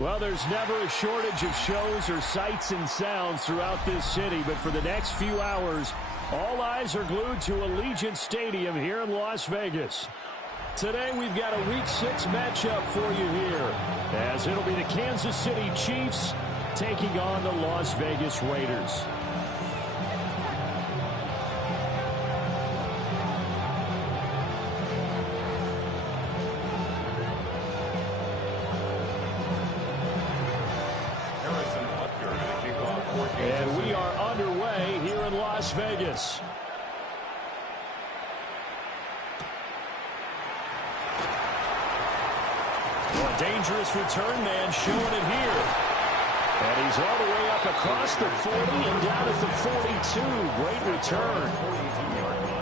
Well, there's never a shortage of shows or sights and sounds throughout this city, but for the next few hours, all eyes are glued to Allegiant Stadium here in Las Vegas. Today, we've got a Week 6 matchup for you here, as it'll be the Kansas City Chiefs taking on the Las Vegas Raiders. And we are underway here in Las Vegas. Well, a dangerous return man showing it here. And he's all the way up across the 40 and down at the 42. Great return.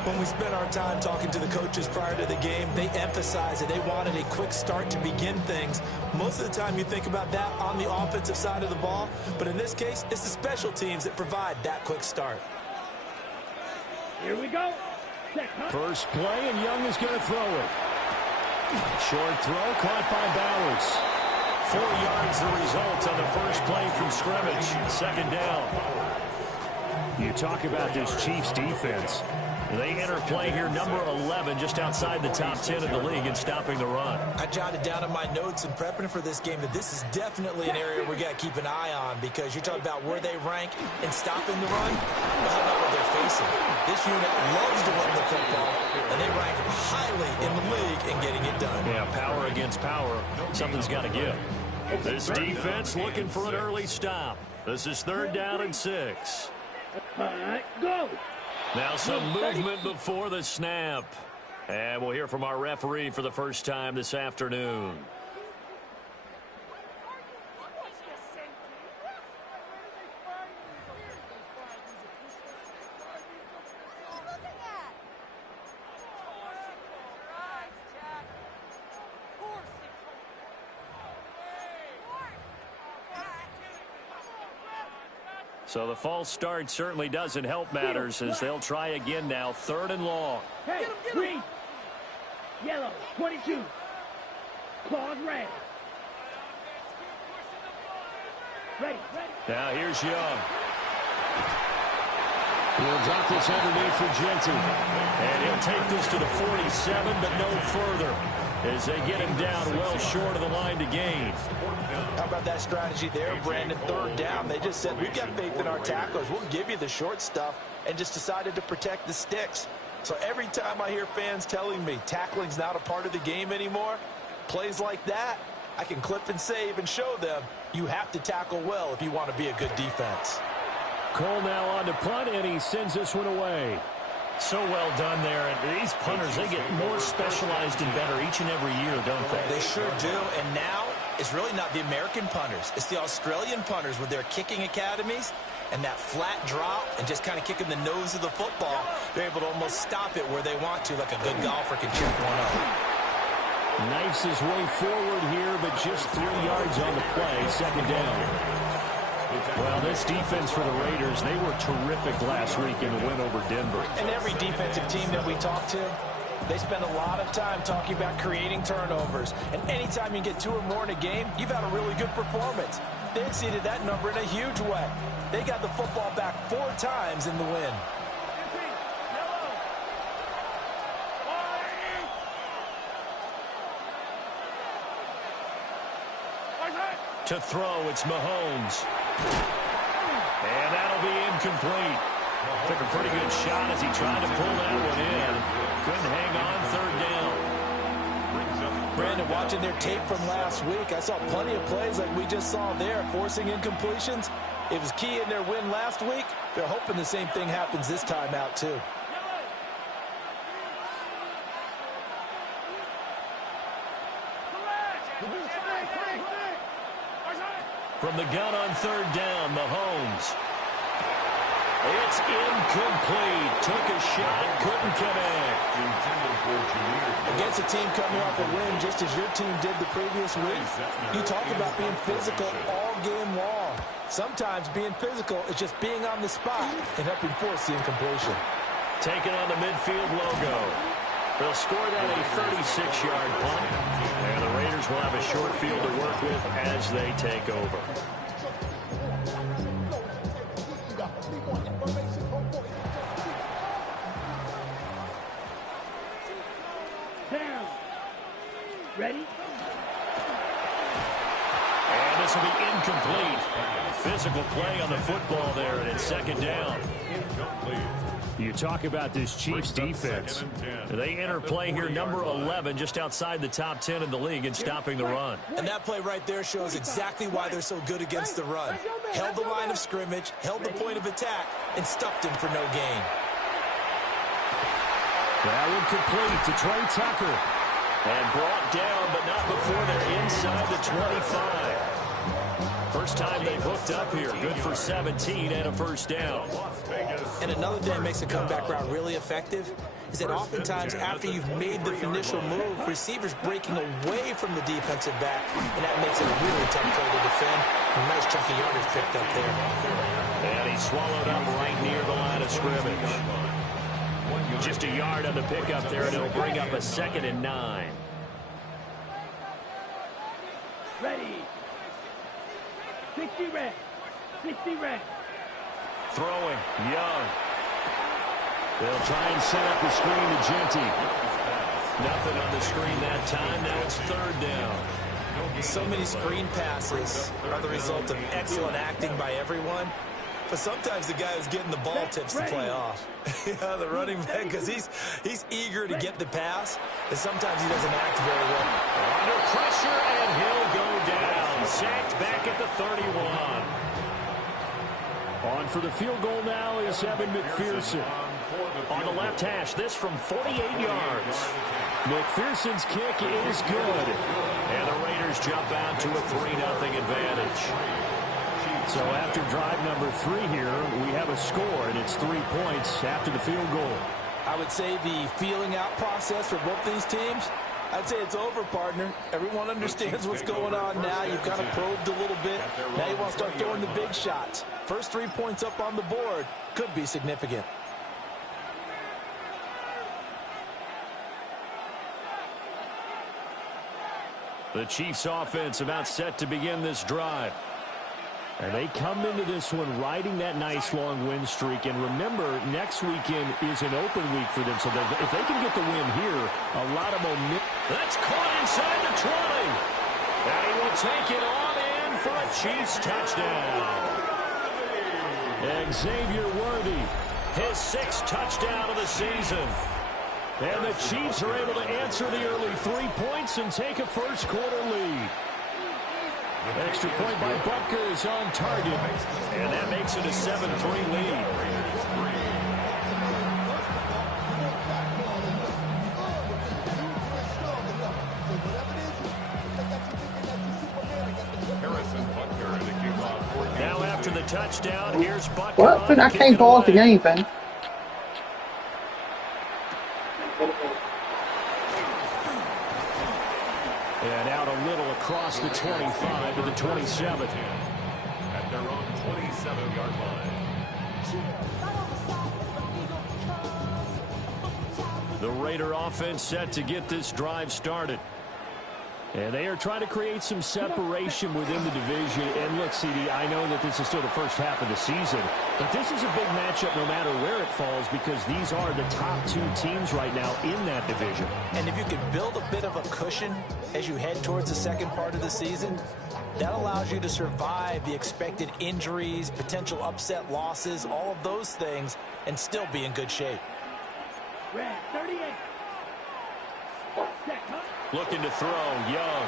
When we spent our time talking to the coaches prior to the game, they emphasized that they wanted a quick start to begin things. Most of the time you think about that on the offensive side of the ball, but in this case, it's the special teams that provide that quick start. Here we go. First play, and Young is going to throw it. Short throw caught by Bowers. 4 yards the result on the first play from scrimmage. Second down. You talk about this Chiefs defense. They enter play here number 11, just outside the top 10 of the league in stopping the run. I jotted down in my notes in prepping for this game that this is definitely an area we got to keep an eye on, because you're talking about where they rank in stopping the run. Well, how about what they're facing? This unit loves to run the football, and they rank highly in the league in getting it done. Yeah, power against power. Something's got to give. This defense looking for an early stop. This is 3rd down and 6. All right, go. Now some movement before the snap. And we'll hear from our referee for the first time this afternoon. So the false start certainly doesn't help matters, as they'll try again now. 3rd and long. Hey, green, yellow, 22, claws red. Ready. Now here's Young. He'll drop this underneath for Genty. And he'll take this to the 47, but no further, as they get him down well short of the line to gain. How about that strategy there, Brandon? 3rd down, they just said, we've got faith in our tacklers. We'll give you the short stuff, and just decided to protect the sticks. So every time I hear fans telling me tackling's not a part of the game anymore, plays like that, I can clip and save and show them you have to tackle well if you want to be a good defense. Cole now on to punt, and he sends this one away. So well done there. And these punters, they get more specialized and better each and every year, don't they? They sure do. And now it's really not the American punters. It's the Australian punters with their kicking academies and that flat drop and just kind of kicking the nose of the football. They're able to almost stop it where they want to, like a good golfer can chip one up. Knifes his way forward here, but just 3 yards on the play. 2nd down. Well, this defense for the Raiders, they were terrific last week in the win over Denver. And every defensive team that we talk to, they spend a lot of time talking about creating turnovers. And anytime you get 2 or more in a game, you've had a really good performance. They exceeded that number in a huge way. They got the football back 4 times in the win. To throw, it's Mahomes. And that'll be incomplete. Took a pretty good shot as he tried to pull that one in. Couldn't hang on 3rd down. Brandon, watching their tape from last week, I saw plenty of plays like we just saw there, forcing incompletions. It was key in their win last week. They're hoping the same thing happens this time out, too. From the gun on 3rd down, Mahomes. It's incomplete. Took a shot, couldn't connect. Against a team coming off a win just as your team did the previous week, you talk about being physical all game long. Sometimes being physical is just being on the spot and helping force the incompletion. Taking on the midfield logo. They'll score that a 36-yard punt, and the Raiders will have a short field to work with as they take over. Down. Ready? And this will be incomplete. Physical play on the football there, and it's second down. You talk about this Chiefs defense. They enter play here number 11, just outside the top 10 in the league in stopping the run. And that play right there shows exactly why they're so good against the run. Held the line of scrimmage, held the point of attack, and stuffed him for no gain. That one complete to Trey Tucker. And brought down, but not before they're inside the 25. First time they've hooked up here. Good for 17 and a first down. And another thing that makes a comeback route really effective is that oftentimes after you've made the initial move, receivers breaking away from the defensive back, and that makes it a really tough play to defend. A nice chunky yardage picked up there. And he swallowed up right near the line of scrimmage. Just a yard on the pickup there, and it'll bring up a 2nd and 9. Ready. 60 red. 60 red. Throwing, Young. They'll try and set up the screen to Genty. Nothing on the screen that time. Now it's 3rd down. So many screen passes are the result of excellent acting by everyone. But sometimes the guy who's getting the ball tips the play off. Yeah, the running back, because he's eager to get the pass, and sometimes he doesn't act very well. Under pressure, and he'll go down. Sacked back at the 31. On for the field goal now is Evan McPherson. On the left hash, this from 48 yards. McPherson's kick is good. And the Raiders jump out to a 3-0 advantage. So after drive number 3 here, we have a score, and it's 3 points after the field goal. I would say the feeling out process for both these teams, I'd say it's over, partner. Everyone understands what's going on now. You've kind of probed a little bit. Now you want to start throwing the big shots. First 3 points up on the board could be significant. The Chiefs offense about set to begin this drive. And they come into this one riding that nice long win streak. And remember, next weekend is an open week for them. So if they can get the win here, a lot of momentum. That's caught inside the 20. And he will take it on in for a Chiefs touchdown. Xavier Worthy, his 6th touchdown of the season. And the Chiefs are able to answer the early 3 points and take a first quarter lead. Extra point by Butker is on target, and that makes it a 7-3 lead. Now after the touchdown, here's Butker. What? I can't pause the game, fam. And out a little across the 25 to the 27. At their own 27-yard line. The Raider offense set to get this drive started. And they are trying to create some separation within the division. And look, CD, I know that this is still the first half of the season, but this is a big matchup no matter where it falls, because these are the top 2 teams right now in that division. And if you could build a bit of a cushion as you head towards the second part of the season, that allows you to survive the expected injuries, potential upset losses, all of those things, and still be in good shape. Red, 38. Looking to throw, Young.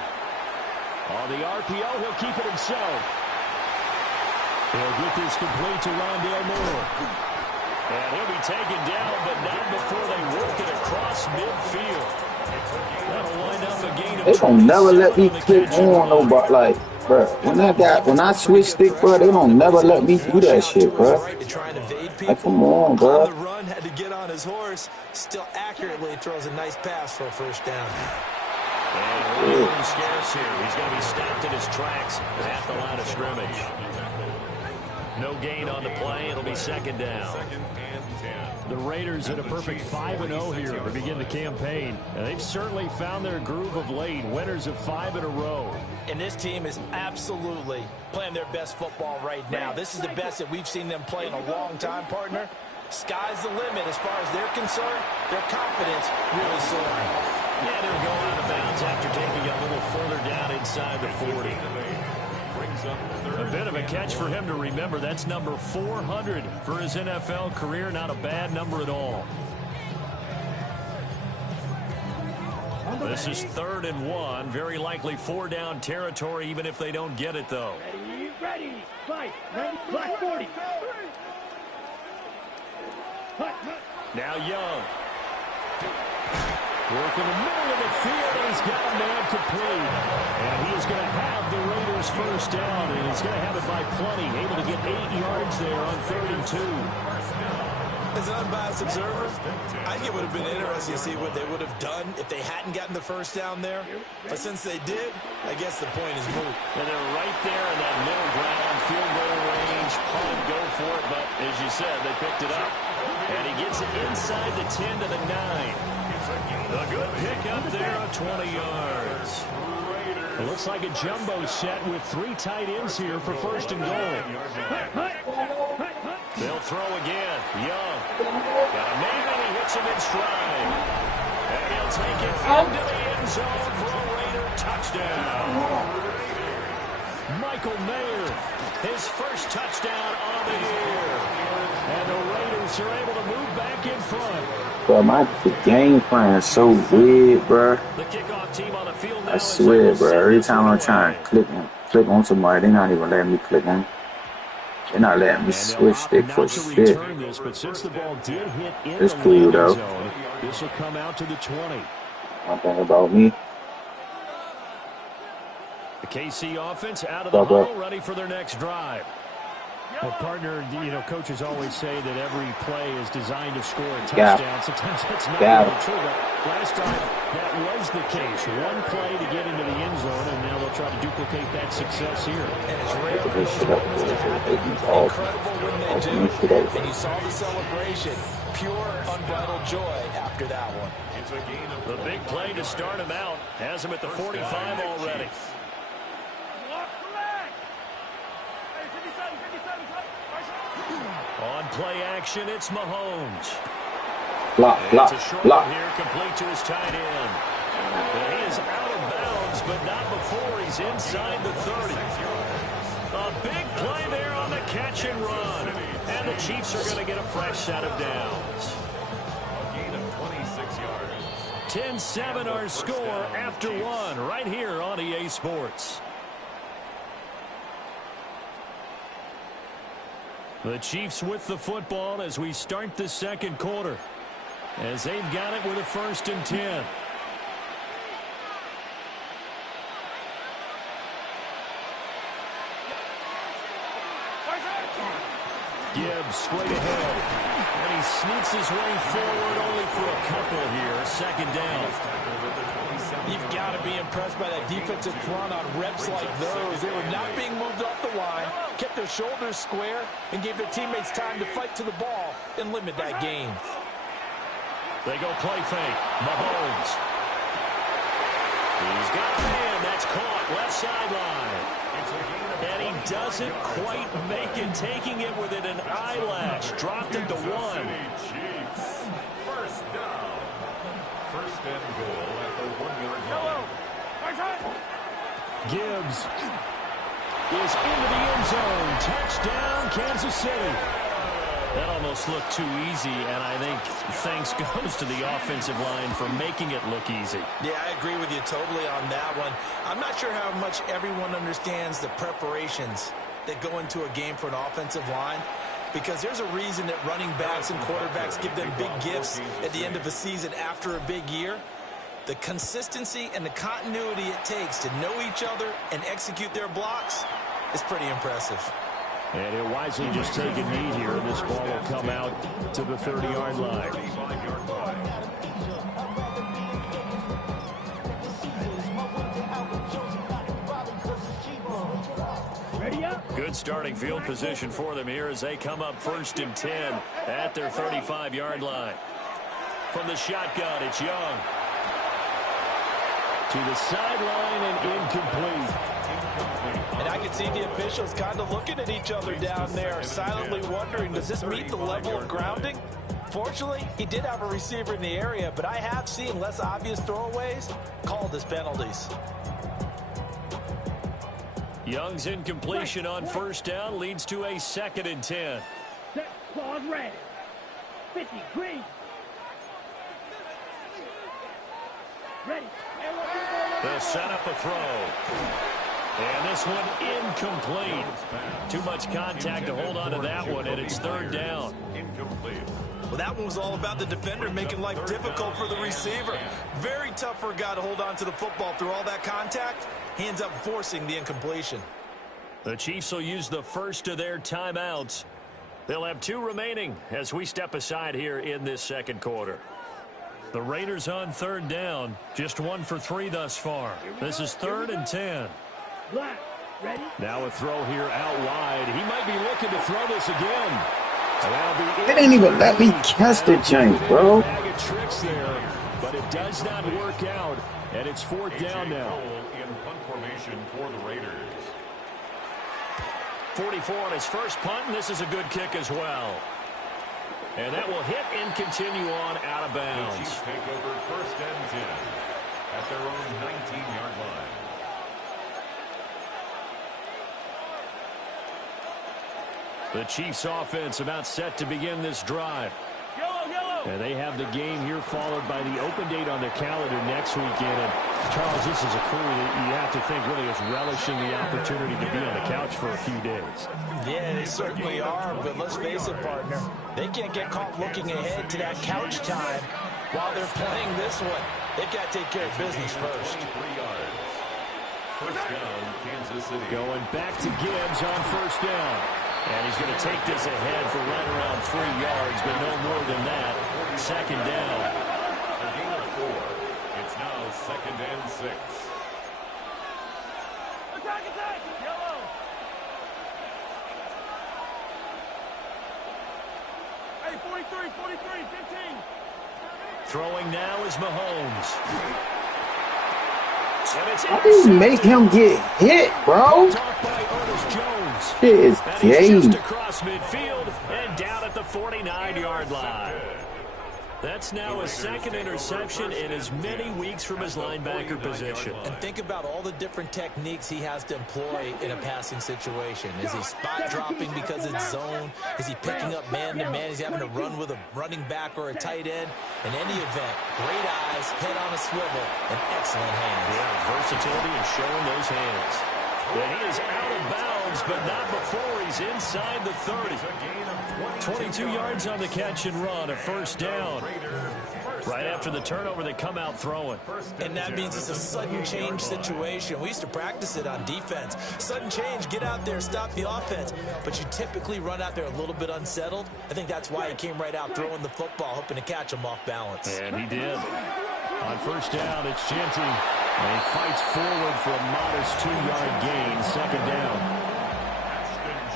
On the RPO, he'll keep it himself. He'll get this complete to Rondale Moore. And he'll be taken down, but not before they work it across midfield. That'll wind up a gain of They don't never let me click on nobody. Like, bro, when I switch stick, bro, they don't never let me do that shit, bro. Like, come on, bro. On the run, had to get on his horse. Still accurately throws a nice pass for a first down. And room scarce here. He's going to be stopped in his tracks at the line of scrimmage. No gain on the play. It'll be second down. The Raiders at a perfect 5-0 here to begin the campaign. And they've certainly found their groove of late. Winners of 5 in a row. And this team is absolutely playing their best football right now. This is the best that we've seen them play in a long time, partner. Sky's the limit as far as they're concerned. Their confidence really soaring. Yeah, they'll go out of bounds after taking a little further down inside the 40. A bit of a catch for him to remember. That's number 400 for his NFL career. Not a bad number at all. This is 3rd and 1. Very likely 4-down territory, even if they don't get it, though. Ready, fight, black 40. Now Young. Working the middle of the field, and he's got a man complete. And he is going to have the Raiders first down, and he's going to have it by plenty. Able to get 8 yards there on 3rd and 2. As an unbiased observer, I think it would have been interesting to see what they would have done if they hadn't gotten the first down there. But since they did, I guess the point is moot. And they're right there in that middle ground, field goal range, punt, go for it. But as you said, they picked it up. And he gets it inside the 10 to the 9. A good pick up there of 20 yards. It looks like a jumbo set with 3 tight ends here for 1st and goal. They'll throw again. Young. Got a man, and he hits him in stride. And he'll take it into the end zone for a Raider touchdown. Michael Mayer, his first touchdown on the year. And the Raiders are able to move back in front. Bro, the game plan is so weird, bro. The kickoff team on the field now. I swear, bro. Every time I'm trying to click on somebody, they're not even letting me click on. They're not letting me switch stick for shit. It's cool though. This will come out to the 20. One thing about me. The KC offense out of the huddle, ready for their next drive. Well, partner, you know, coaches always say that every play is designed to score a touchdown. Sometimes that's not really true, but last time that was the case. One play to get into the end zone, and now they'll try to duplicate that success here. And it's rare for those moments to happen. Incredible when they do. And you saw the celebration. Pure, unbridled joy after that one. The big play to start him out has him at the 45 already. On play action, it's Mahomes. Block. Here, complete to his tight end. And he is out of bounds, but not before he's inside the 30. A big play there on the catch and run. And the Chiefs are going to get a fresh set of downs. A gain of 26 yards. 10-7 our score after 1 right here on EA Sports. The Chiefs with the football as we start the second quarter. As they've got it with a 1st and 10. Gibbs straight ahead. And he sneaks his way forward only for a couple here. 2nd down. You've got to be impressed by that defensive front on reps like those. They were not being moved off the line, kept their shoulders square, and gave their teammates time to fight to the ball and limit that gain. They go play fake. Mahomes. He's got a man. That's caught. Left sideline. And he doesn't quite make it, taking it within an eyelash. Dropped it to 1. First down. 1st and goal at the 1-yard line. Gibbs is into the end zone. Touchdown, Kansas City. That almost looked too easy, and I think thanks goes to the offensive line for making it look easy. Yeah, I agree with you totally on that one. I'm not sure how much everyone understands the preparations that go into a game for an offensive line, because there's a reason that running backs and quarterbacks give them big gifts at the end of the season after a big year. The consistency and the continuity it takes to know each other and execute their blocks is pretty impressive. And he'll wisely just take a knee here. This ball will come out to the 30-yard line. Good starting field position for them here as they come up 1st and 10 at their 35-yard line. From the shotgun, it's Young. To the sideline and incomplete. And I can see the officials kind of looking at each other down there, silently wondering, does this meet the level of grounding? Fortunately, he did have a receiver in the area, but I have seen less obvious throwaways called as penalties. Young's incompletion on 1st down leads to a 2nd and 10. Set, claws red. 50, green. Ready. They'll set up a throw. And this one incomplete. Too much contact to hold on to that one, and it's 3rd down. Incomplete. Well, that one was all about the defender making life difficult for the receiver. Very tough for a guy to hold on to the football through all that contact. He ends up forcing the incompletion. The Chiefs will use the first of their timeouts. They'll have 2 remaining as we step aside here in this 2nd quarter. The Raiders on 3rd down, just 1 for 3 thus far. This is 3rd and 10. Black, ready? Now a throw here out wide. He might be looking to throw this again. They didn't even let me catch the change, bro. Bag of tricks there, but it does not work out, and it's 4th down now. In punt formation for the Raiders. 44 on his first punt, and this is a good kick as well. And that will hit and continue on out of The bounds. Chiefs take over 1st and 10 at their own 19-yard line. The Chiefs offense about set to begin this drive. And they have the game here followed by the open date on their calendar next weekend. And Charles, this is a crew that you have to think really is relishing the opportunity to be on the couch for a few days. Yeah, they certainly are, but let's face it, partner. They can't get caught looking ahead to that couch time while they're playing this one. They've got to take care of business first. 23 yards. 1st down, Kansas City. Going back to Gibbs on 1st down. And he's going to take this ahead for right around 3 yards, but no more than that. 2nd down. A gain of 4. It's now 2nd and 6. Attack, attack! Yellow! Hey, 43, 43, 15. Throwing now is Mahomes. And it's How do you make him get hit, bro? Talk by Ernest Jones. Shit is And gay. he's just across midfield and down at the 49-yard line. That's now a 2nd interception in as many weeks from his linebacker position. And think about all the different techniques he has to employ in a passing situation. Is he spot dropping because it's zone? Is he picking up man-to-man? Is he having to run with a running back or a tight end? In any event, great eyes, head on a swivel, and excellent hands. Yeah, versatility and showing those hands. And he is out of bounds, but not before he's inside the 30. 22 yards on the catch and run, a 1st down. Right after the turnover, they come out throwing. And that means it's a sudden change situation. We used to practice it on defense. Sudden change, get out there, stop the offense. But you typically run out there a little bit unsettled. I think that's why he came right out throwing the football, hoping to catch him off balance. And he did. On 1st down, it's Genty. And he fights forward for a modest 2-yard gain, 2nd down.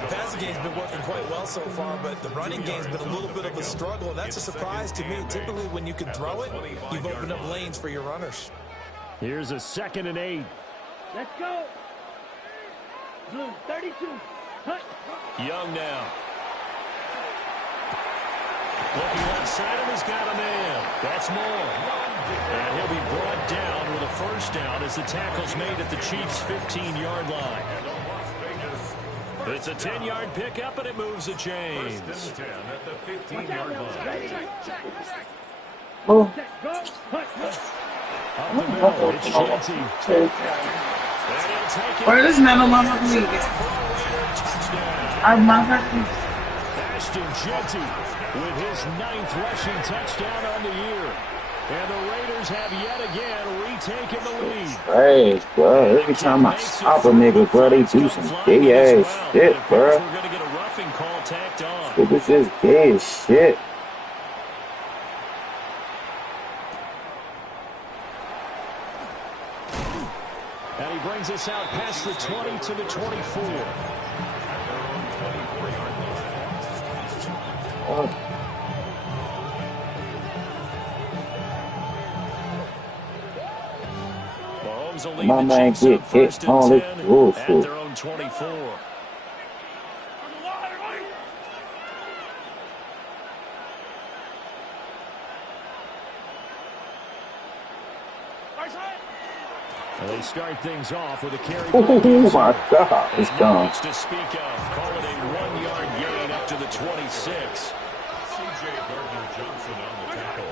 The passing game's been working quite well so far, but the running game's been a little bit of a struggle, and that's a surprise to me. Typically, when you can throw it, you've opened up lanes for your runners. Here's a 2nd and 8. Let's go. Blue, 32. Hut. Young now. Looking left side, and he's got a man. That's Moore. And he'll be brought down with a 1st down as the tackle's made at the Chiefs' 15-yard line. It's a 10-yard pickup, and it moves the chains. 1st and 10 at the 15-yard line. Oh, Set, go. Hut. Up the middle, it's Genty. And he'll take it. Bro, this man on my fucking league. Touchdown. I'm motherfucking. Ashton Genty with his 9th rushing touchdown on the year. And the Raiders have yet again retaken the lead. Hey, bro, every time I stop a nigga, bro, they do some gay ass shit, bro. We're going to get a roughing call tacked on. It was just gay as shit. And he brings us out past the 20 to the 24. Mahomes will lead My the man Chiefs up get first hit and on 10 this at bullshit. their own 24. And they start things off with a carry. Oh my God, it's and gone. no needs to speak of. Call it a 1-yard gain up to the 26. C.J. Gardner-Johnson on the tackle.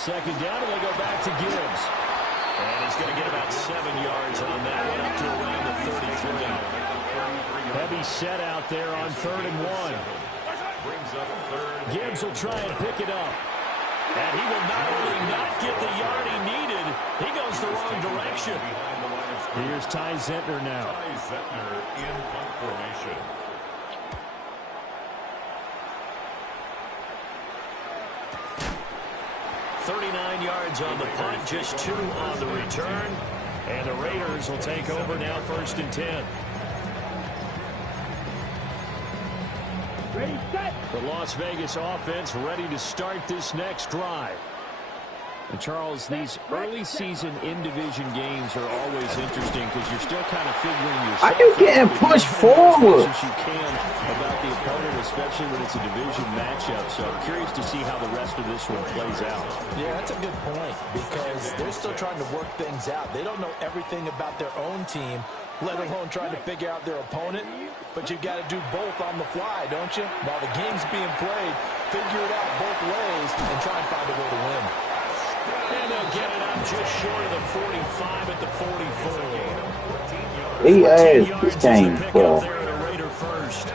Second down, and they go back to Gibbs. And he's going to get about 7 yards on that one, up to around the 33. Heavy set out there on 3rd and 1. Brings up 3rd. Gibbs will try and pick it up. And he will not only not get the yard he needed, he goes the wrong direction. Here's Ty Zentner now. Ty Zentner in punt formation. .39 yards on the punt, just 2 on the return. And the Raiders will take over now, 1st and 10. Ready, set. The Las Vegas offense ready to start this next drive. And Charles, these early season in-division games are always interesting because you're still kind of figuring yourself Are you getting out, pushed as much forward? as you can about the opponent, especially when it's a division matchup. So I'm curious to see how the rest of this one plays out. Yeah, that's a good point because they're still trying to work things out. They don't know everything about their own team, let alone trying to figure out their opponent. But you've got to do both on the fly, don't you? While the game's being played, figure it out both ways and try and find a way to win. And they'll get it up just short of the 45 at the 44. He 14 asked yards this is game, the pickup bro. there at a Raider first.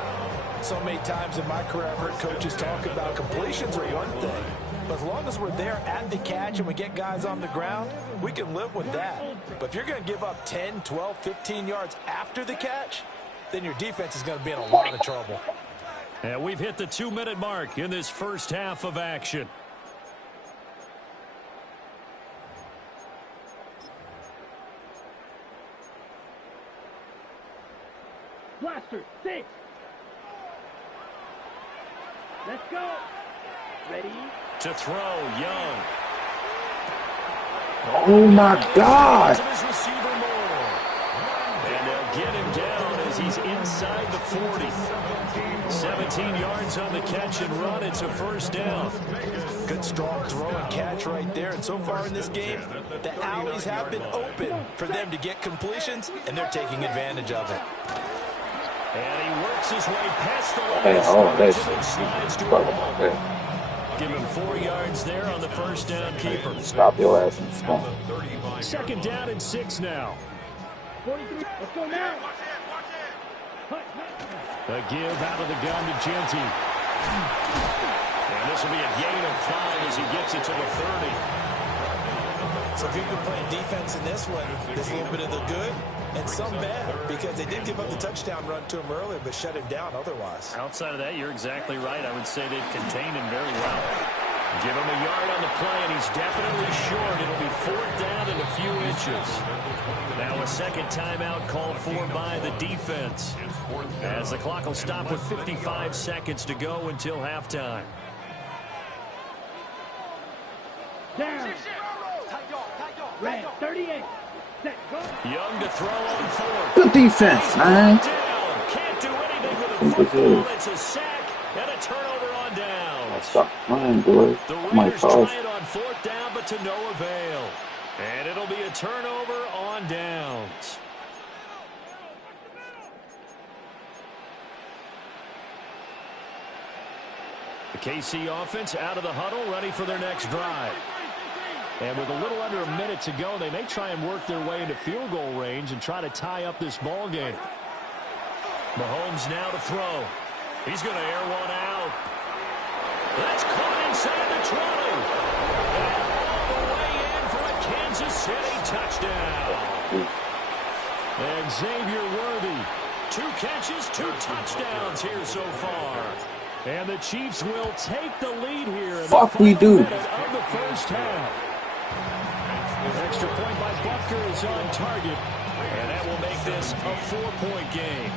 So many times in my career, I've heard coaches talk about completions are one thing. But as long as we're there at the catch and we get guys on the ground, we can live with that. But if you're going to give up 10, 12, 15 yards after the catch, then your defense is going to be in a lot of trouble. And we've hit the 2-minute mark in this first half of action. Blaster, 6. Let's go. Ready. To throw, Young. Oh my God. To his receiver Moore. And they'll get him down as he's inside the 40. 17 yards on the catch and run. It's a first down. Good strong throw and catch right there. And so far in this game, the alleys have been open for them to get completions, and they're taking advantage of it. And he works his way past the line. Hey, all that Slides to shit. a ball. Give him 4 yards there on the first down keeper. Stop your ass in the spot. Second down and 6 now. 43. Let's go now. A give out of the gun to Genty. And this will be a gain of 5 as he gets it to the 30. So if you've been playing defense in this one, there's a little bit of the good and some bad because they did give up the touchdown run to him earlier but shut him down otherwise. Outside of that, you're exactly right. I would say they've contained him very well. Give him a yard on the play, and he's definitely short. It'll be 4th down and a few inches. Now a second timeout called for by the defense, as the clock will stop with 55 seconds to go until halftime. Down. Red, 38. Set, go. Young to throw on 4th. Good defense, man. Down. Can't do anything with a football. It's a sack and a turnover on down. Stop playing, boy. The My Raiders fault. try it on 4th down, but to no avail. And it'll be a turnover on downs. The KC offense out of the huddle, ready for their next drive. And with a little under a minute to go, they may try and work their way into field goal range and try to tie up this ball game. Mahomes now to throw. He's going to air one out. That's caught inside the 20. And all the way in for a Kansas City touchdown. And Xavier Worthy, 2 catches, 2 touchdowns here so far. And the Chiefs will take the lead here in Fuck the we final do. minute of the first half. An extra point by Butker is on target, and that will make this a 4-point game.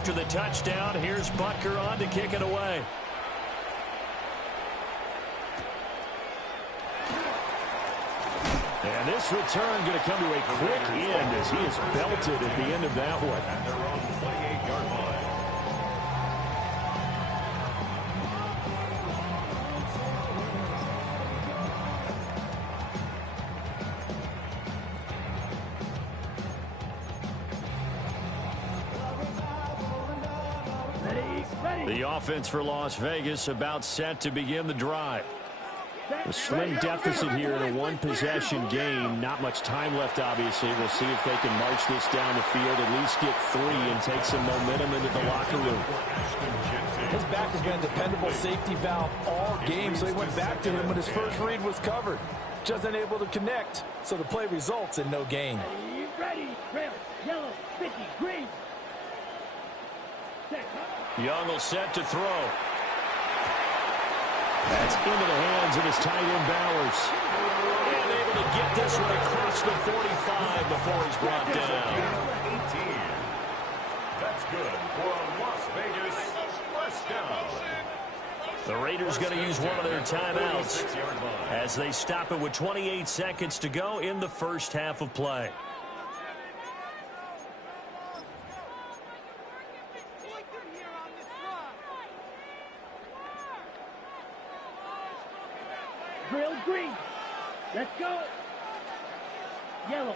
after the touchdown. Here's Butker on to kick it away. And this return going to come to a quick end as he is belted at the end of that one. And they're on the 28-yard line. The offense for Las Vegas about set to begin the drive. A slim deficit here in a one-possession game. Not much time left, obviously. We'll see if they can march this down the field, at least get 3 and take some momentum into the locker room. His back has been a dependable safety valve all game, so he went back to him when his first read was covered. Just unable to connect, so the play results in no gain. Ready, red, yellow, 50, green. Young will set to throw. That's into the hands of his tight end, Bowers. And able to get this one across the 45 before he's brought down. 18. That's good for a Las Vegas first down. The Raiders going to use one of their timeouts as they stop it with 28 seconds to go in the first half of play. Drill green. Let's go. Yellow,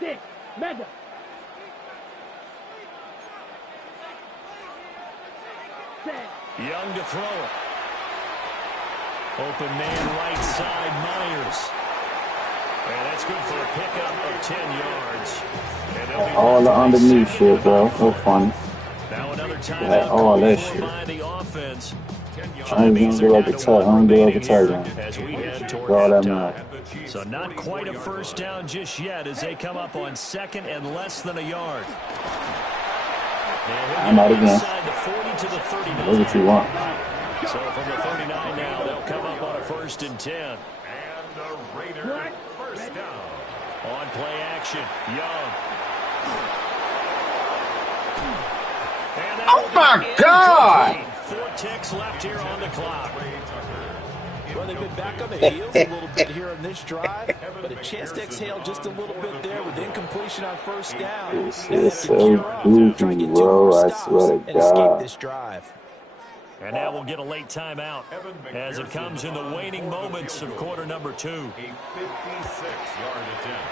6, mega. Set. Young to throw it. Open man right side, Myers. And that's good for a pickup of 10 yards. And all the underneath shit, bro. So funny. Now another timeout all that shit. by the offense. I ain't gonna do like a touchdown. I'm gonna do like a touchdown. As we head toward All that halftime. So not quite a first down just yet as they come up on second and less than a yard. I'm out again. Inside the 40 to the 39. What you want? So from the 39 now, they'll come up on a 1st and 10. And the Raiders first down. On play action, Young. Oh my God! 4 ticks left here on the clock. Well, they've been back on their heels a little bit here on this drive, but a chance to exhale just a little bit there with incompletion on first down. This is so goofy, bro. I swear to God. This drive. And now we'll get a late timeout as it comes in the waning moments of quarter number 2. A 56-yard attempt.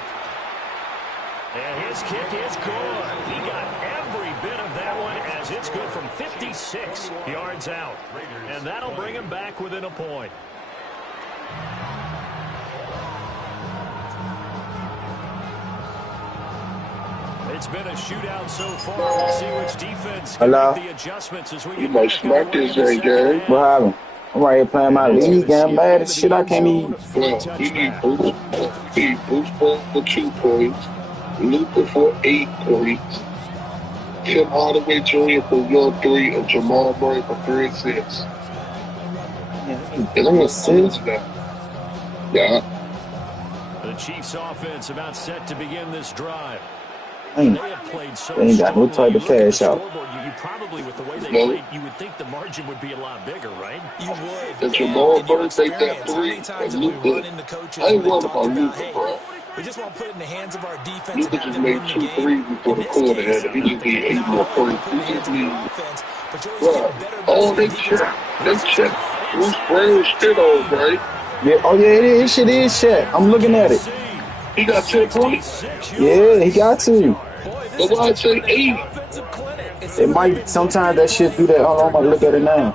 And his kick is good. He got every bit of that one as it's good from 56 yards out. And that'll bring him back within a point. It's been a shootout so far. We'll see which defense can make the adjustments as we get might smack this game. What happened? I'm right here playing my league game, bad as shit. I can't even. Well, we need Bruce for 2 points, Luka for 8 points, Tim Hardaway Jr. for your 3, and Jamal Murray for 3 and 6. I'm a 6. Yeah. The Chiefs offense about set to begin this drive. They ain't got no type of cash out. You probably, with the way they played, you would think the margin would be a lot bigger, right? You would. And Jamal Murray take that 3, and Luka. I ain't worried about Luka, bro. We just want to put it in the hands of our defense. Luka just made 2 threes before the quarter ended. He just need 8 more points. He just need, bro, all they check Bruce Brown shit on, right? Yeah, oh yeah, it is. Shit is shit. I'm looking at it. He got 10 points. Yeah, he got to. But why I say 8? It might, sometimes that shit do that. Hold on, I'm about to look at it now.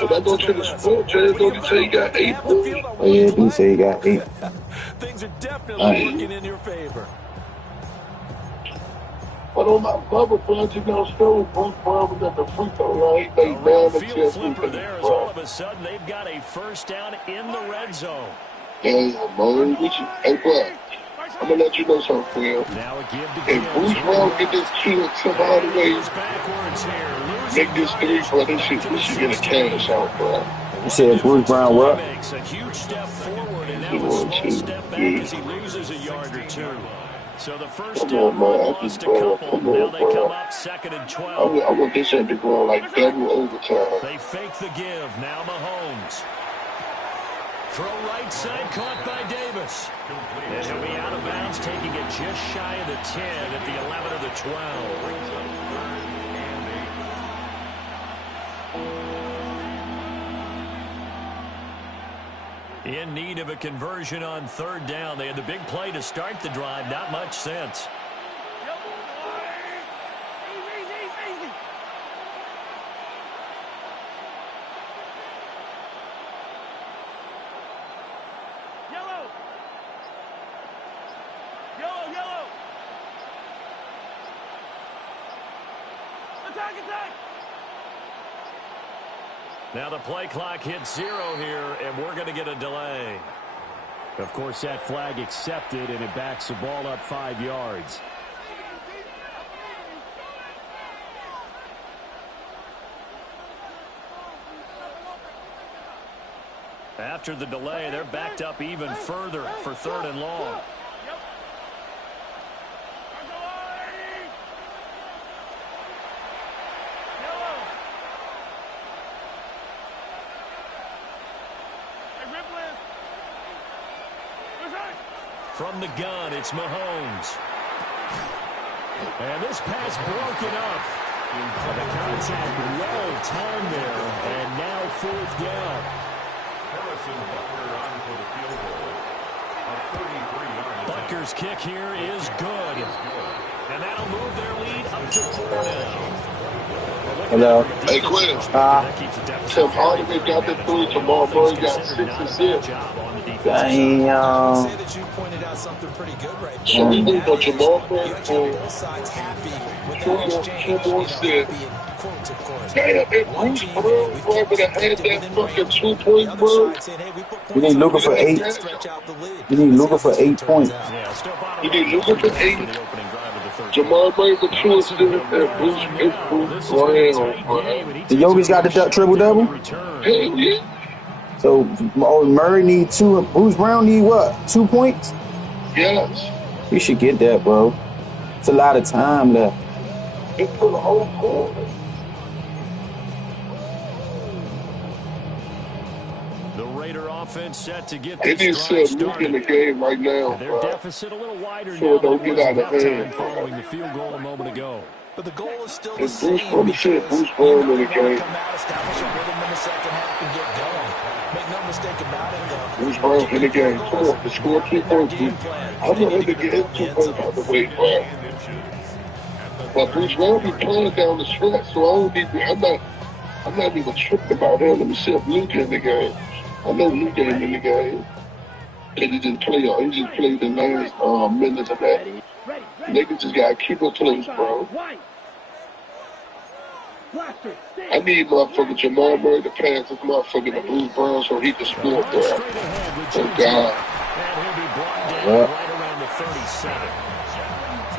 If I go to the sport, Jay, don't you say he got 8 points? Oh yeah, it do say he got 8. Things are definitely working in your favor. But on my brother project on show, Bruce Brown was at the free throw line. He made bad Field attempts. flipper there as all of a sudden they've got a first down in the red zone. Damn, man. Hey, bro, I'm going to let you know something, Phil. Now a give to If Bruce Brown get this kid somehow the way, make this 3, bro, we should get a cash out, bro. You said Bruce Brown what? Makes a huge step forward and now a small step back as he loses a yard or 2. So the first Come down on, run man. I lost just, a bro. couple. Come Now on, they come bro. up 2nd and I 12. want this shit to go like double overtime. They fake the give. Now Mahomes. Throw right side, caught by Davis. And he'll be out of bounds, taking it just shy of the 10 at the 11 of the 12. In need of a conversion on 3rd down. They had the big play to start the drive. Not much sense. Now the play clock hits 0 here, and we're going to get a delay. Of course, that flag accepted, and it backs the ball up 5 yards. After the delay, they're backed up even further for 3rd and long. From the gun, it's Mahomes. And this pass broken up. The contact well timed there, and now 4th down. Harrison Butker on for the field goal. A 33-yard attempt. Butker's kick here is good. And that'll move their lead up to 4 now. Hello. Hey, Quinn. Tim Hardaway got the 3. Jamal Murray got 6 assists. Damn. Say that you pointed out something pretty good right So we need a Jamal Murray you for both sides happy with 2 that more exchange, assists. being quotes, of course. Damn, if Bruce Brown would have had that fucking 2 points, bro. You need Luka for 8. You need Luka for 8 points. You need Luka for 8. Jamal Murray for 2 assists and Bruce Brown, bro. The Yogi's got the triple-double? Hell yeah. So Murray need 2. Bruce Brown need what? 2 points? Yes. You should get that, bro. It's a lot of time left. It's for the whole quarter. The Raider offense set to get They this need to set Luke in the game right now, Their bro. deficit a little wider So now it don't than it get was out of at hand, halftime bro. following the field goal a moment ago. But the goal is still the And Bruce same Brown said because Bruce Brown in the want to game. come out, establish a rhythm in the second half, and get going. Make no mistake about it, though. Bruce Brown in the game. Come on, to score 2 points. I want him to get his 2 points out the way, bro. But Bruce Brown be playing down the stretch, so I'm not even tripped about him. Let me see if Luke in the game. I know Luke ain't in the game. Cause he just played the last minutes of that. Niggas just gotta keep it close, bro. I need motherfucking Jamal Murray to pass this motherfucker to Bruce Brown so he can score, bro. Oh God. And he'll be brought down right around the 37.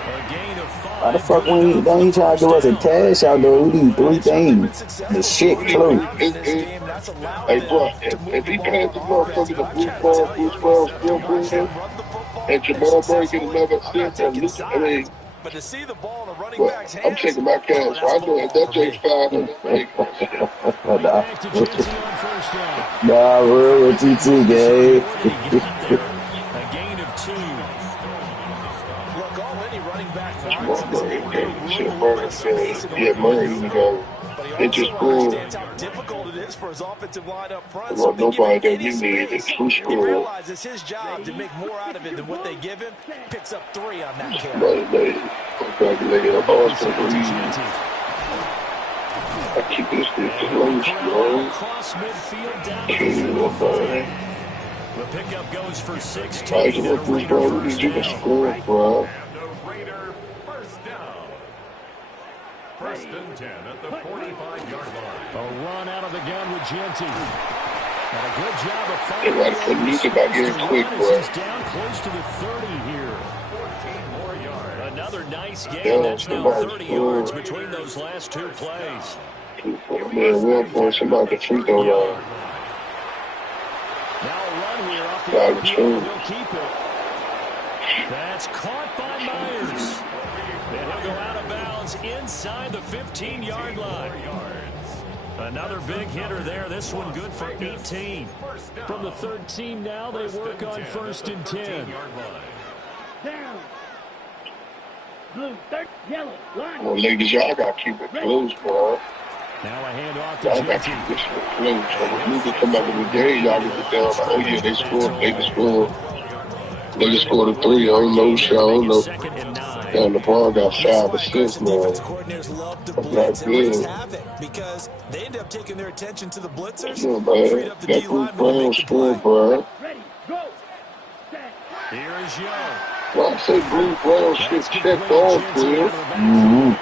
A gain of 5. Why the fuck don't he try to give us a cash out though? We need 3 things. The shit close. Hey, bro, if he passes this motherfucker to Bruce Brown still moving, and Jamal Murray get another assist, and Luke, But to see the ball in a running back's hands, I'm taking my cash. So I know if that Jake's 500, Nah, real with you too, Gabe. A gain of 2. Look, all any running back Jamal wants Murray, is shit, Murray, yeah, Murray, you know, it just goes. understands how difficult it is for his offensive line up front. Well, So nobody that you need is too he score. realizes his job to make more out of it than what they give him. Picks up 3 on that carry. Congratulations, Austin Reed. I keep this thing close, bro. Across midfield down to King, the 45. man. The pickup goes for 16. I just want this bro to First get a down. score, bro. And the Raider first down. First and 10 at the 45-yard line. A run out of the gun with Genty. And a good job of They fighting got to put music back in quick, bro. He's down close to the 30 here. 14 more yards. Another nice game. Yeah, That's now somebody 30 scored. yards between those last 2 plays. Man, 1 point, somebody the free throw line. Now a run here off the Got it, RPO. too. They'll keep it. That's caught by Myers. And he'll go out of bounds inside the 15-yard line. Another big hitter there. This one good for 18. From the 13 now, they work on 1st and 10. Down. Blue, third, yellow, line. Well, ladies, y'all got to keep it close, bro. Now a handoff to Y'all got to keep this shit close. So when you can come back in the game, y'all can get down like, oh, yeah, they scored. They can score. They just scored a 3. I don't know, shit. I don't know. Damn, the ball got 5 assists, man. Defensive coordinators love to blitz and wreak havoc because they end up taking their attention to the blitzers. Yeah, man. That Bruce Brown score, bro. Ready, go. Set. Here is Young. Well, I say Bruce Brown shit checked off, man.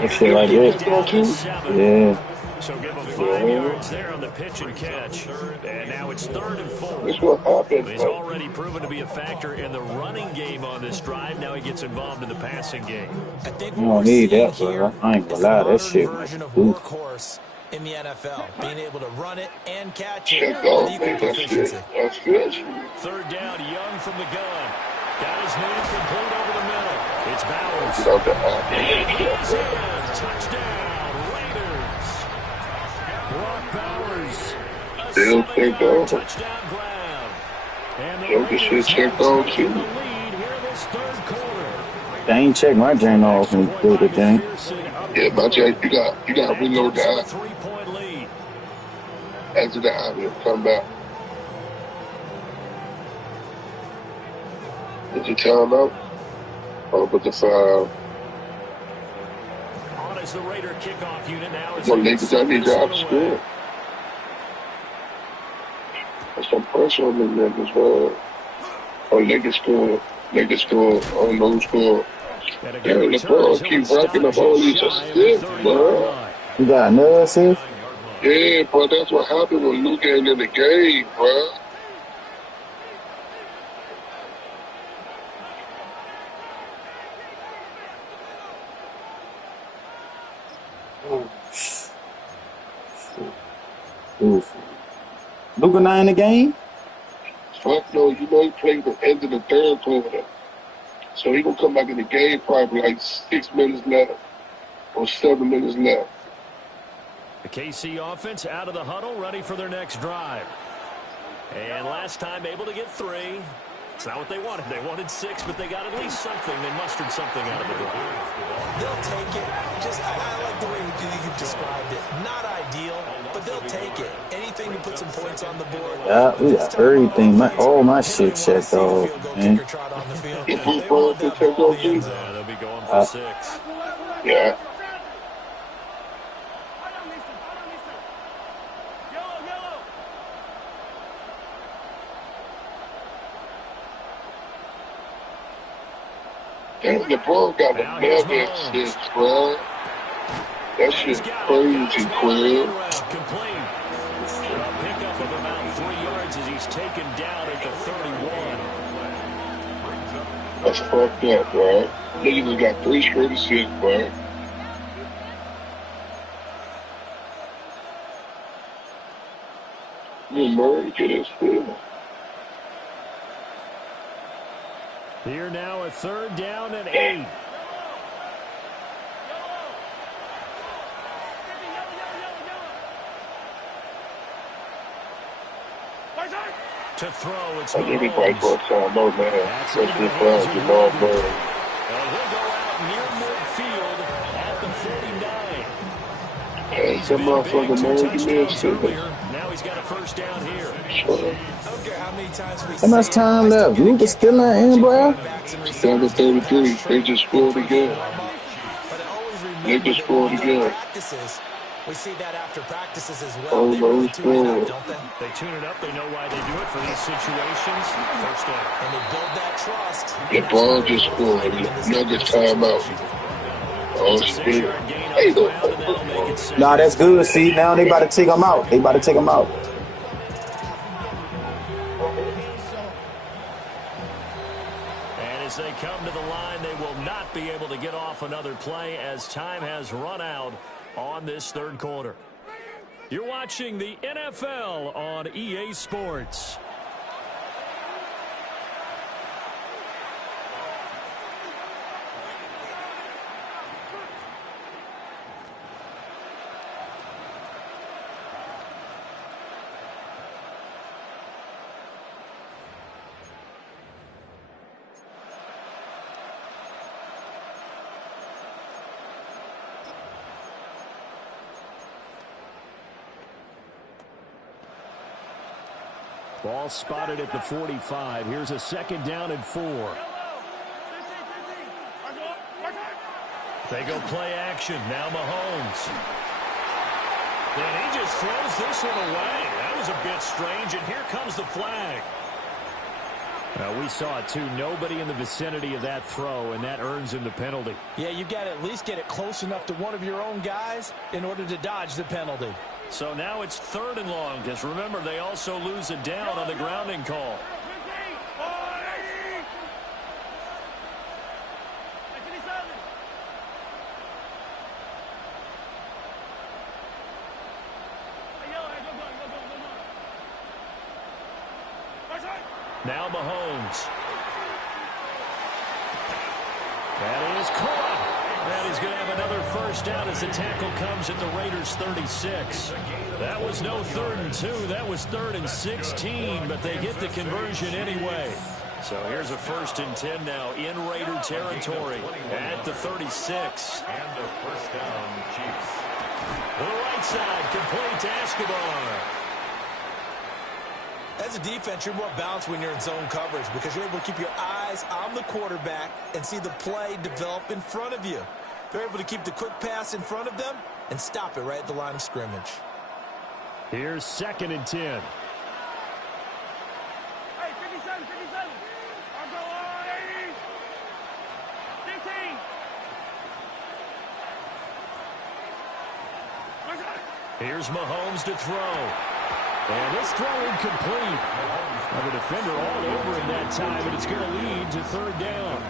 That shit like this. Yeah. So give him 5 yards there on the pitch and catch. And now it's 3rd and 4. That's what happened. He's already proven to be a factor in the running game on this drive. Now he gets involved in the passing game. I think You don't need that, bro. I ain't gonna lie, that shit version of oof. workhorse in the NFL, being able to run it and catch it Checked off, with equal man. That proficiency. shit. That's good. 3rd down, Young from the gun. Got his man complete over the middle. It's Bowers. Get out the eye. He's in. Touchdown, Raiders. Brock Bowers. Still checked off. Touchdown grab. And the Yo, this shit checked off, too. in the lead here this 3rd quarter. They ain't check my drain off and do the thing. Yeah, but Jack, you got to reload the eye. 3-point lead. After the eye, will come back. Did you time out? Oh, but the foul. On is the Raider kickoff unit now. Well, niggas, I need y'all to score. There's some pressure on them niggas, man. Oh, they can score. They can score. Oh, no score. Damn, the ball keep racking up all these assists, bro. You got another assist? Yeah, bro, that's what happened when Luke ain't in the game, bro. Oof. Luka not in the game? Fuck no, you know he played the end of the 3rd quarter. So he gonna come back in the game probably like 6 minutes left or 7 minutes left. The KC offense out of the huddle, ready for their next drive. And last time able to get 3. It's not what they wanted. They wanted 6, but they got at least something. They mustered something out of the drive. They'll take it. I like the way you described it. Not ideal, but they'll take it. Anything to put some points on the board. Yeah, we got everything. All my shit checked off, man. If we brought the check off, too. Yeah, they'll be going for 6. Yeah. Damn, the ball got another assist, bro. That shit crazy, Quinn. Complete. A pickup of about 3 yards as he's taken down at the 31. That's fucked up, bro. Niggas got 3 straight assists, bro. Murray get his field. Here now a 3rd down and 8. To throw, it's everybody for a time, no man. That's the crowd, Jamal Murray. And he'll go out near midfield at the 49. Hey, some motherfucker Murray, give me a second. Now he's got a 1st down here. Sure. How much time left? Luka still not in, bro? 7:33. They just scored again. They just scored again. We see that after practices as well. Oh, They really tune it no. up, don't they? They tune it up. They know why they do it for these situations. 1st down. And they build that trust. The ball just scored. Nuggets timeout. Oh, shit. Hey, look. Nah, that's good. See, now they about to take him out. They about to take him out. And as they come to the line, they will not be able to get off another play as time has run out on this 3rd quarter. You're watching the NFL on EA Sports. Ball spotted at the 45. Here's a second down and 4. They go play action. Now Mahomes. And he just throws this one away. That was a bit strange, and here comes the flag. We saw it, too. Nobody in the vicinity of that throw, and that earns him the penalty. Yeah, you got to at least get it close enough to one of your own guys in order to dodge the penalty. So now it's 3rd and long, because remember, they also lose a down on the grounding call. Now Mahomes. That is caught. And he's going to have another first down as the tackle comes at the Raiders' 36. That was no 3rd and 2. That was 3rd and 16, but they get the conversion anyway. So here's a 1st and 10 now in Raider territory at the 36. And a first down, Chiefs. The right side complete to Escobar. As a defense, you're more balanced when you're in zone coverage because you're able to keep your eyes on the quarterback and see the play develop in front of you. They're able to keep the quick pass in front of them and stop it right at the line of scrimmage. Here's 2nd and 10. Hey, 57, 57. I'll go on, 80. 15. Here's Mahomes to throw. And this throw incomplete. Now the defender all over him that time, and it's going to lead to 3rd down.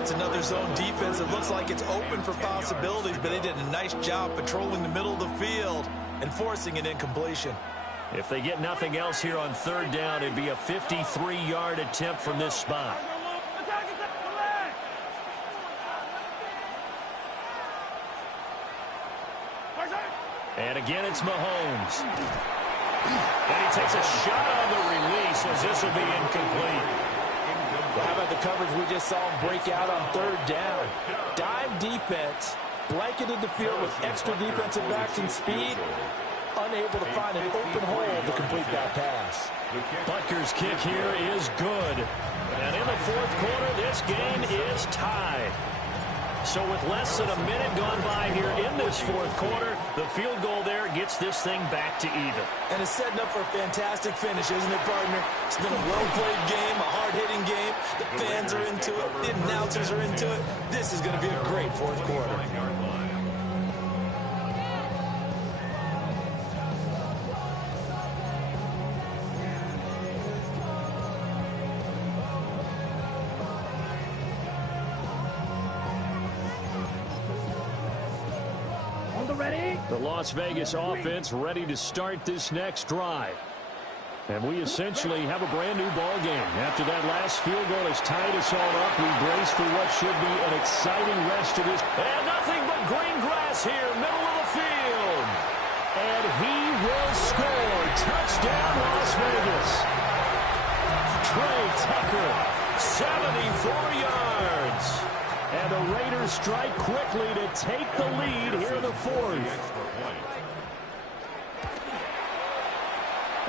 It's another zone defense. It looks like it's open for possibilities, but they did a nice job patrolling the middle of the field and forcing an incompletion. If they get nothing else here on 3rd down, it'd be a 53-yard attempt from this spot. And again, it's Mahomes. And he takes a shot on the release as this will be incomplete. Well, how about the coverage we just saw him break out on 3rd down? Dime defense, blanketed the field with extra defensive backs and speed, unable to find an open hole to complete that pass. Butker's kick here is good. And in the 4th quarter, this game is tied. So with less than a minute gone by here in this 4th quarter, the field goal there gets this thing back to even. And it's setting up for a fantastic finish, isn't it, partner? It's been a well-played game, a hard-hitting game. The fans are into it. The announcers are into it. This is going to be a great 4th quarter. The Las Vegas offense ready to start this next drive. And we essentially have a brand new ball game. After that last field goal has tied us all up, we brace for what should be an exciting rest of this. And nothing but green grass here, middle of the field. And he will score. Touchdown, Las Vegas. Trey Tucker, 74 yards. And the Raiders strike quickly to take the lead here in the 4th.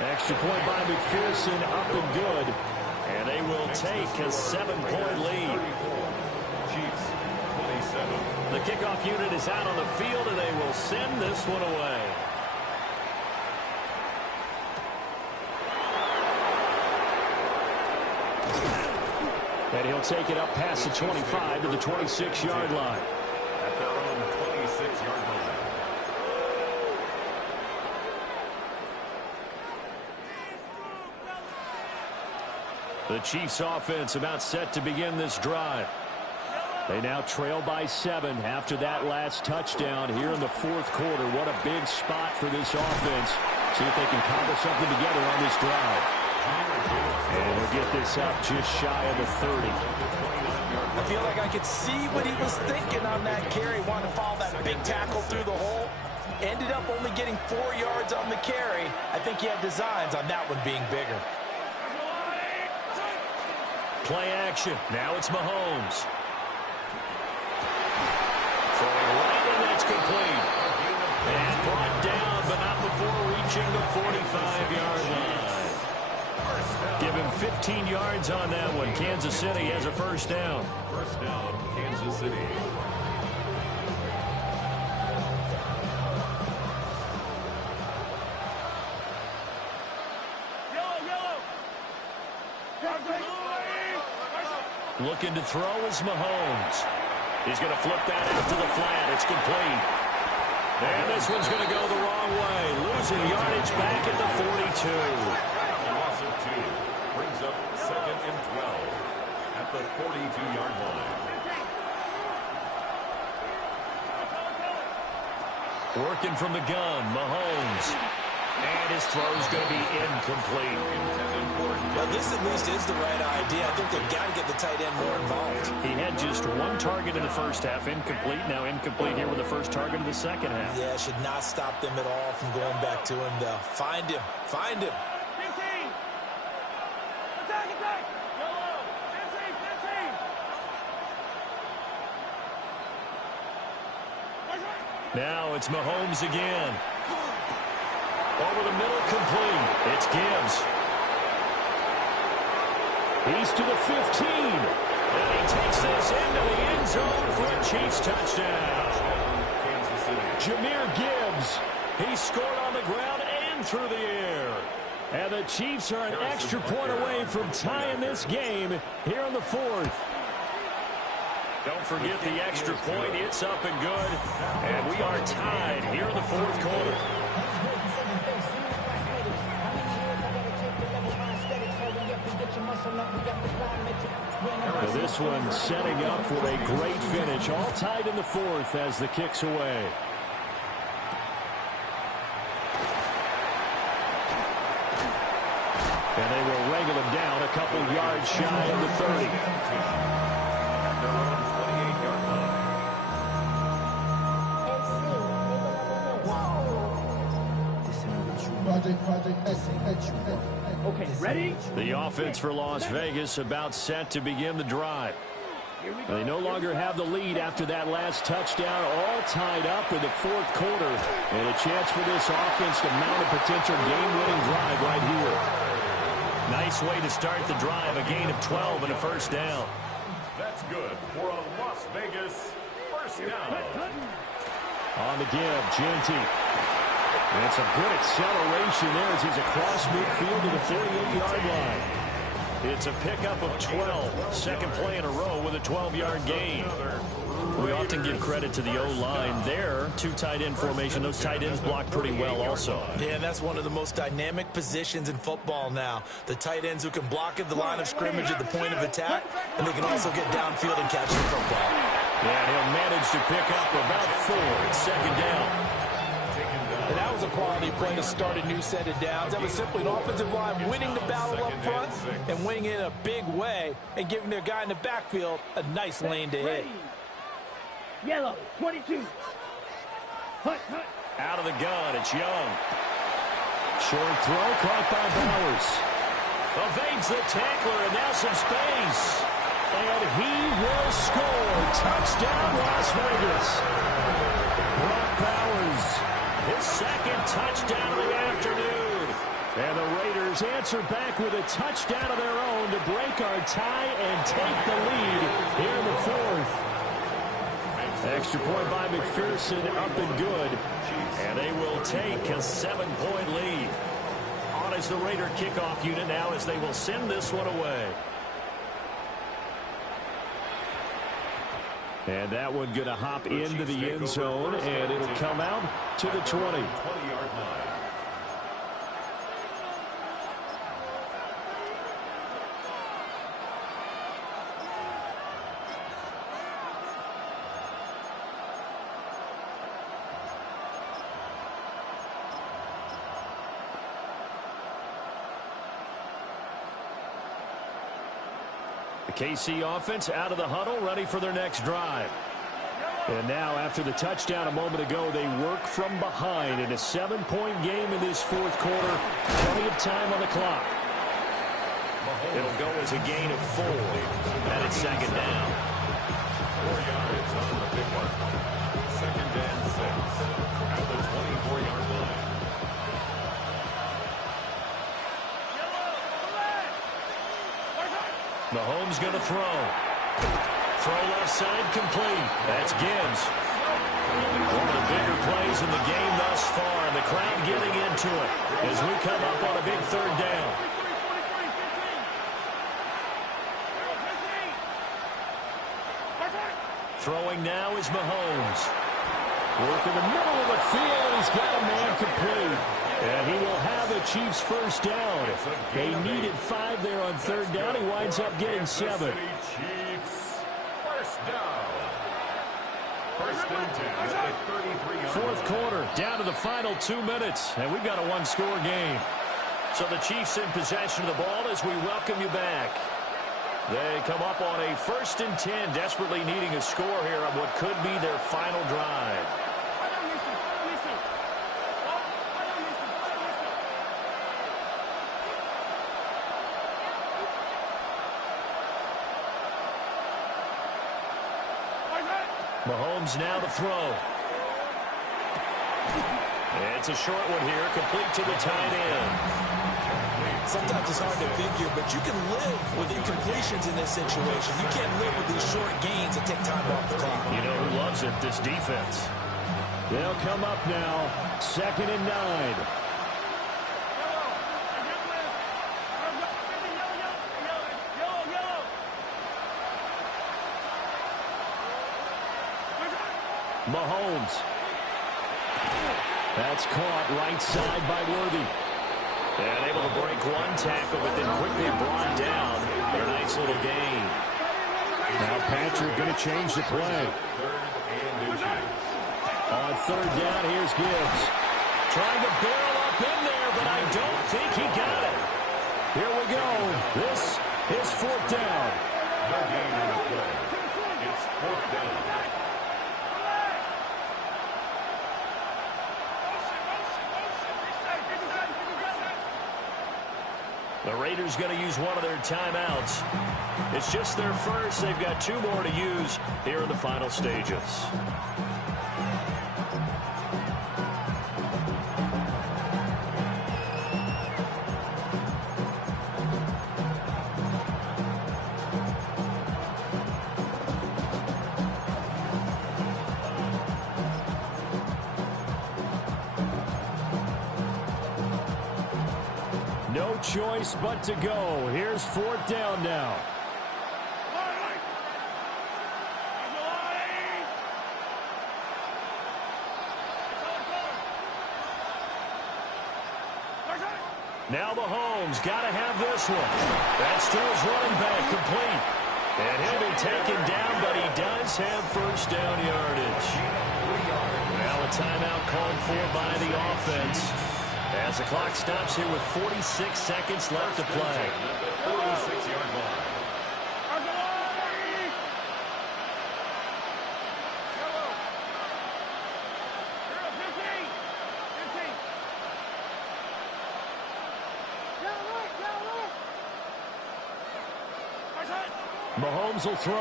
Extra point by McPherson, up and good. And they will take a 7-point lead. Chiefs, 27. The kickoff unit is out on the field, and they will send this one away. And he'll take it up past the 25 to the 26-yard line. At their own 26-yard line. The Chiefs offense about set to begin this drive. They now trail by 7 after that last touchdown here in the 4th quarter. What a big spot for this offense. See if they can cobble something together on this drive. And we'll get this up just shy of the 30. I feel like I could see what he was thinking on that carry. Wanted to follow that big tackle through the hole. Ended up only getting 4 yards on the carry. I think he had designs on that one being bigger. Play action. Now it's Mahomes. Throwing right, and that's complete. And brought down, but not before reaching the 45-yard line. 15 yards on that one. Kansas City has a first down. First down, Kansas City. Looking to throw is Mahomes. He's going to flip that out to the flat. It's complete. And this one's going to go the wrong way. Losing yardage back at the 42. A loss of 2. Brings up 2nd and 12 at the 42-yard line. Working from the gun, Mahomes. And his throw's going to be incomplete. Well, this at least is the right idea. I think they've got to get the tight end more involved. He had just one target in the first half, incomplete. Now incomplete here with the first target of the second half. Yeah, should not stop them at all from going back to him, though. Find him. Find him. Now it's Mahomes again. Over the middle, complete. It's Gibbs. He's to the 15. And he takes this into the end zone for a Chiefs touchdown. Jahmyr Gibbs. He scored on the ground and through the air. And the Chiefs are an extra point away from tying this game here in the fourth. Don't forget the extra point. It's up and good. And we are tied here in the fourth quarter. This one setting up for a great finish. All tied in the fourth as the kick's away. And they will wrangle him down a couple yards shy of the 30. Okay, ready? The offense for Las Vegas about set to begin the drive. They no longer have the lead after that last touchdown, all tied up in the fourth quarter. And a chance for this offense to mount a potential game-winning drive right here. Nice way to start the drive, a gain of 12 and a first down. That's good for a Las Vegas first down. On the give, Genty. And it's a good acceleration there as he's across midfield to the 48-yard line. It's a pickup of 12. Second play in a row with a 12-yard gain. We often give credit to the O-line there. Two tight end formation. Those tight ends block pretty well also. Yeah, that's one of the most dynamic positions in football now. The tight ends who can block at the line of scrimmage at the point of attack, and they can also get downfield and catch the football. Yeah, and he'll manage to pick up about 4 at second down. And that was a quality play to start a new set of downs. That was simply an offensive line winning the battle up front and winning it in a big way and giving their guy in the backfield a nice lane to hit. Yellow, 22. Hut. Out of the gun, it's Young. Short throw caught by Bowers. Evades the tackler and now some space. And he will score. Touchdown, Las Vegas. Brock Bowers, his second touchdown of the afternoon. And the Raiders answer back with a touchdown of their own to break our tie and take the lead here in the fourth. Extra point by McPherson, up and good. And they will take a 7-point lead. On as the Raider kickoff unit now as they will send this one away. And that one going to hop into the end zone, and it'll come out to the 20. 20-yard line. The KC offense out of the huddle, ready for their next drive. And now, after the touchdown a moment ago, they work from behind in a 7-point game in this fourth quarter. Plenty of time on the clock. It'll go as a gain of 4. And it's second down. 4 yards on the big one. Second and 6 at the 24-yard line. Mahomes going to throw. Throw left side complete. That's Gibbs. One of the bigger plays in the game thus far, and the crowd getting into it as we come up on a big third down. Throwing now is Mahomes. Work in the middle of the field, and he's got a man complete. And he will have the Chiefs first down. They needed 5 there on third down. He winds up getting 7. Chiefs, first down. First and 10 at the 33-yard Fourth quarter, down to the final 2 minutes, and we've got a one-score game. So the Chiefs in possession of the ball as we welcome you back. They come up on a first and 10, desperately needing a score here on what could be their final drive. Mahomes now to throw. It's a short one here, complete to the tight end. Sometimes it's hard to figure, but you can live with incompletions in this situation. You can't live with these short gains that take time off the clock. You know who loves it? This defense. They'll come up now, 2nd and 9. Mahomes. That's caught right side by Worthy. And able to break one tackle, but then quickly brought down. A nice little gain. Now Patrick going to change the play. On third down, here's Gibbs. Trying to barrel up in there, but I don't think he got it. Here we go. This is 4th down. No gain on the play. It's 4th down. The Raiders going to use one of their timeouts. It's just their first. They've got 2 more to use here in the final stages. No choice but to go. Here's 4th down now. Now Mahomes got to have this one. That's to his running back, complete. And he'll be taken down, but he does have first down yardage. Now a timeout called for by the offense. As the clock stops here with 46 seconds left to play. 46-yard line. Mahomes will throw.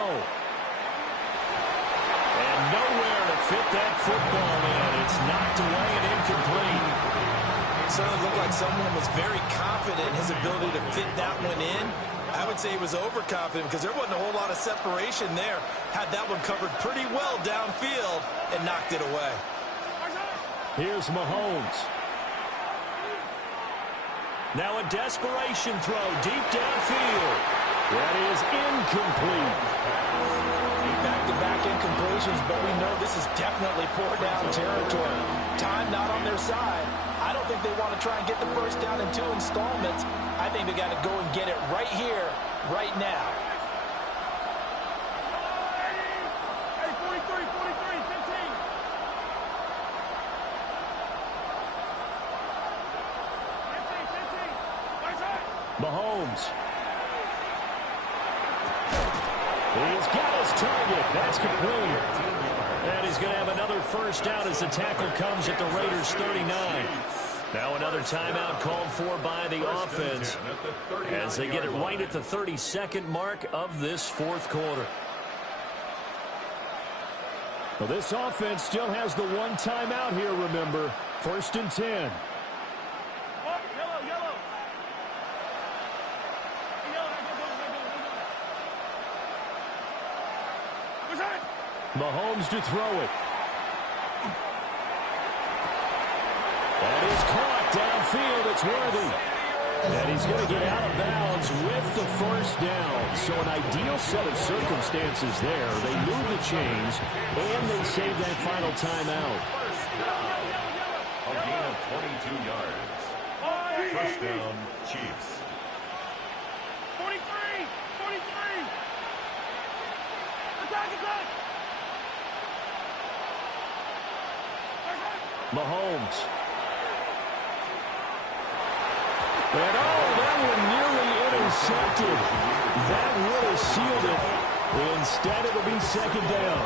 And nowhere to fit that football in. It's knocked away and incomplete. It certainly looked like someone was very confident in his ability to fit that one in. I would say he was overconfident because there wasn't a whole lot of separation there. Had that one covered pretty well downfield and knocked it away. Here's Mahomes. Now a desperation throw deep downfield. That is incomplete. Back-to-back incompletions, but we know this is definitely 4-down territory. Time not on their side. I don't think they want to try and get the first down in 2 installments. I think they got to go and get it right here, right now. Hey, 43, 15. Mahomes. He's got his target. That's complete. And he's going to have another first down as the tackle comes at the Raiders' 39. Now another timeout called for by the offense as they get it right at the 32nd mark of this 4th quarter. Well, this offense still has the one timeout here, remember. 1st and 10. Mahomes to throw it. That is caught downfield. It's worthy. And he's going to get out of bounds with the first down. So an ideal set of circumstances there. They move the chains, and they save that final timeout. A gain of 22 yards. First down, Chiefs. 43! 43! Attack! Mahomes. And that one nearly intercepted. That would have sealed it. Instead, it'll be second down.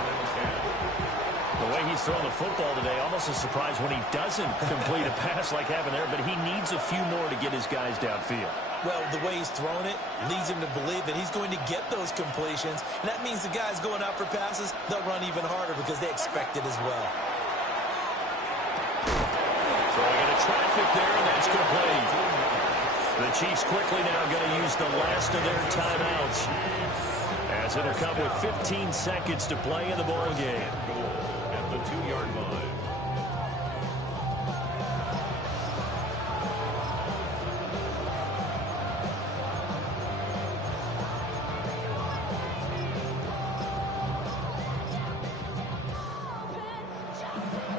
The way he's throwing the football today, almost a surprise when he doesn't complete a pass like having there, but he needs a few more to get his guys downfield. Well, the way he's throwing it leads him to believe that he's going to get those completions. And that means the guys going out for passes, they'll run even harder because they expect it as well. Throwing into traffic there, and that's complete. The Chiefs quickly now going to use the last of their timeouts, as it'll come with 15 seconds to play in the ball game. At the 2-yard line.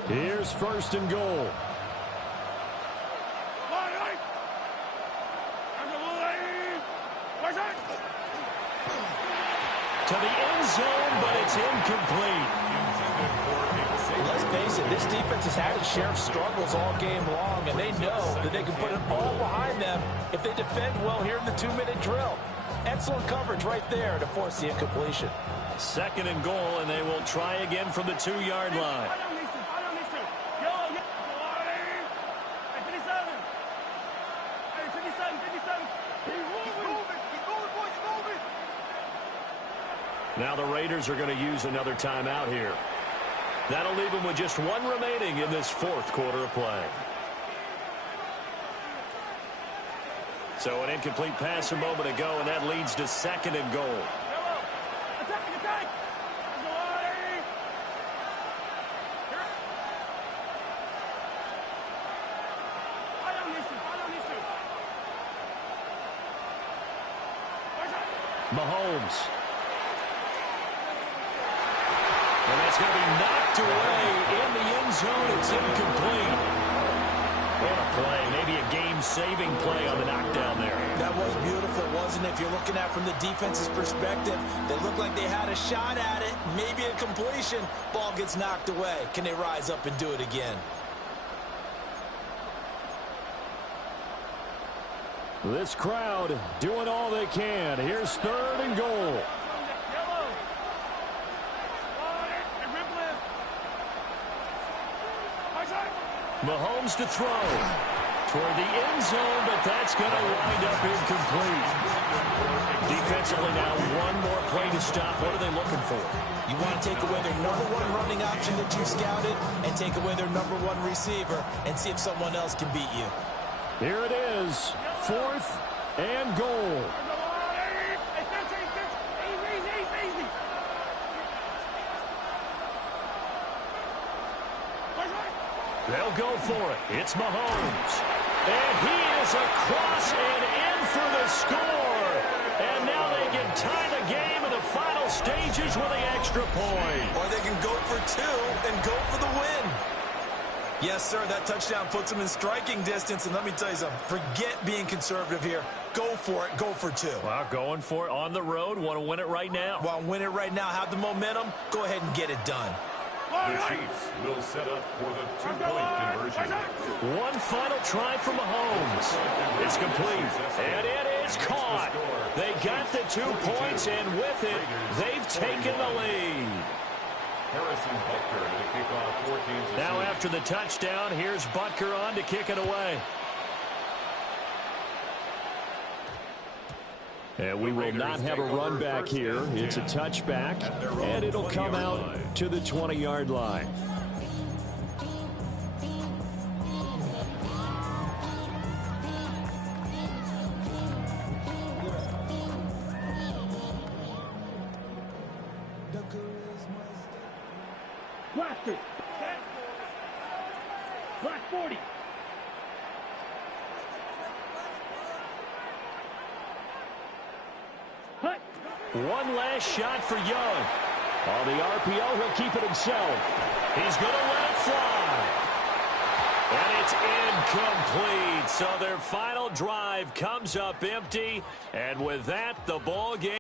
Here's first and goal. To the end zone, but it's incomplete. Let's face it, this defense has had its share of struggles all game long, and they know that they can put it all behind them if they defend well here in the 2-minute drill. Excellent coverage right there to force the incompletion. Second and goal, and they will try again from the 2-yard line. Now the Raiders are going to use another timeout here. That'll leave them with just one remaining in this fourth quarter of play. So an incomplete pass a moment ago, and that leads to second and goal. Attack! Mahomes. And that's going to be knocked away in the end zone. It's incomplete. What a play. Maybe a game-saving play on the knockdown there. That was beautiful, wasn't it? If you're looking at it from the defense's perspective, they looked like they had a shot at it. Maybe a completion. Ball gets knocked away. Can they rise up and do it again? This crowd doing all they can. Here's third and goal. Mahomes to throw toward the end zone, but that's going to wind up incomplete. Defensively now, one more play to stop. What are they looking for? You want to take away their number one running option that you scouted and take away their number one receiver and see if someone else can beat you. Here it is, fourth and goal. They'll go for it. It's Mahomes. And he is across and in for the score. And now they can tie the game in the final stages with the extra point. Or they can go for two and go for the win. Yes, sir, that touchdown puts them in striking distance. And let me tell you something, forget being conservative here. Go for it. Go for two. Well, going for it on the road. Want to win it right now. Want to win it right now. Have the momentum. Go ahead and get it done. The Chiefs will set up for the two-point conversion. One final try from Mahomes. It's complete, and it is caught. They got the 2 points, and with it, they've taken the lead. Harrison Butker to kick off 14-6. Now after the touchdown, here's Butker on to kick it away. And we will not have a run back here. It's a touchback, and it'll come out to the 20-yard line. Blaster. Black 40. Hut. One last shot for Young. On the RPO, he'll keep it himself. He's going to let it fly. And it's incomplete. So their final drive comes up empty. And with that, the ball game.